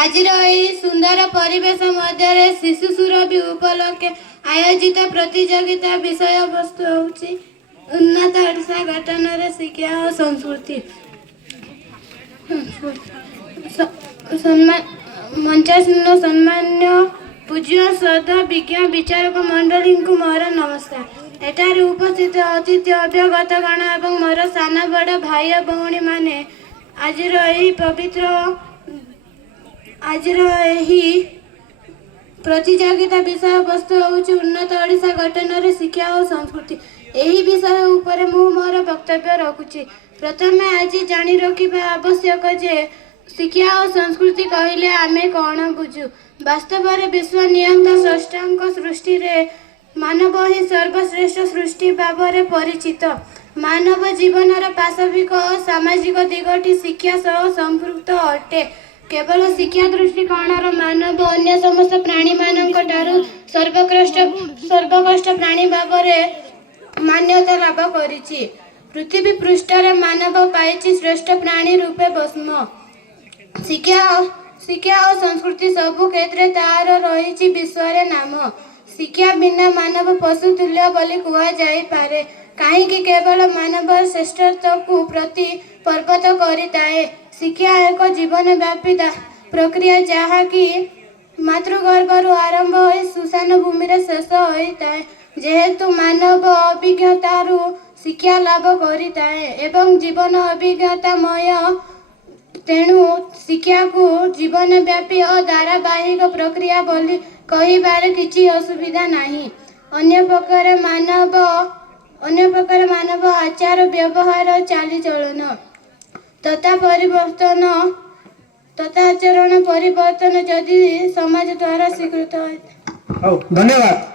आज सुंदर परिवेश मध्य शिशु सुरभि उपलक्षे आयोजित प्रतियोगिता विषय वस्तु होची उन्नत ओडिशा गठन शिक्षा और संस्कृति। मंचासीन सम्मान्य पूज्य श्रद्धा विज्ञ विचारक मंडली को मोर नमस्कार। एठारे उपस्थित अतिथि अभ्यागत गण और मोर सान बड़ भाई भौणी माने आज प्रतियोगिता विषय वस्तु होची उन्नत ओडिशा गठन शिक्षा और संस्कृति। यही विषय उपरे मु मोर वक्तव्य रखुची। प्रथमे आज जानी रखिबा आवश्यक जे शिक्षा और संस्कृति कहले आमे कौन बुझू। वास्तव में विश्व नियंता स्रष्टांक सृष्टि रे मानव ही सर्वश्रेष्ठ सृष्टि भाव में परिचित। मानव जीवन पाशविक और सामाजिक दिगटी शिक्षा सह संपृक्त अटे। केवल शिक्षा दृष्टिकोण मानव अन्य समस्त प्राणी मानक सर्वोत्कृष्ट प्राणी भाव में मान्यता लाभ करिछि। पृथ्वी पृष्ठ मानव पाइछि श्रेष्ठ प्राणी रूपे भस्म। शिक्षा और संस्कृति सबु क्षेत्र तार रही विश्व नाम। शिक्षा बिना मानव पशु तुल्य बोली कह जाई पारे। कहीं केवल मानव श्रेष्ठत्व को प्रति पर्वत करिताए। शिक्षा एक जीवन व्यापी प्रक्रिया जहाँ की मातृगर्भर आरंभ हो सुशान भूमि शेष होता है। जेहेतु मानव अभिज्ञतार शिक्षा लाभ करिताए एवं जीवन अभिज्ञतामय तेणु शिक्षा को जीवन व्यापी और धारावाहिक प्रक्रिया बोली कहिबार किछि असुविधा नहीं। अन्य प्रकार मानव आचार व्यवहार चालीचलन तथा आचरण परिवर्तन जदि समाज द्वारा स्वीकृत होता। धन्यवाद।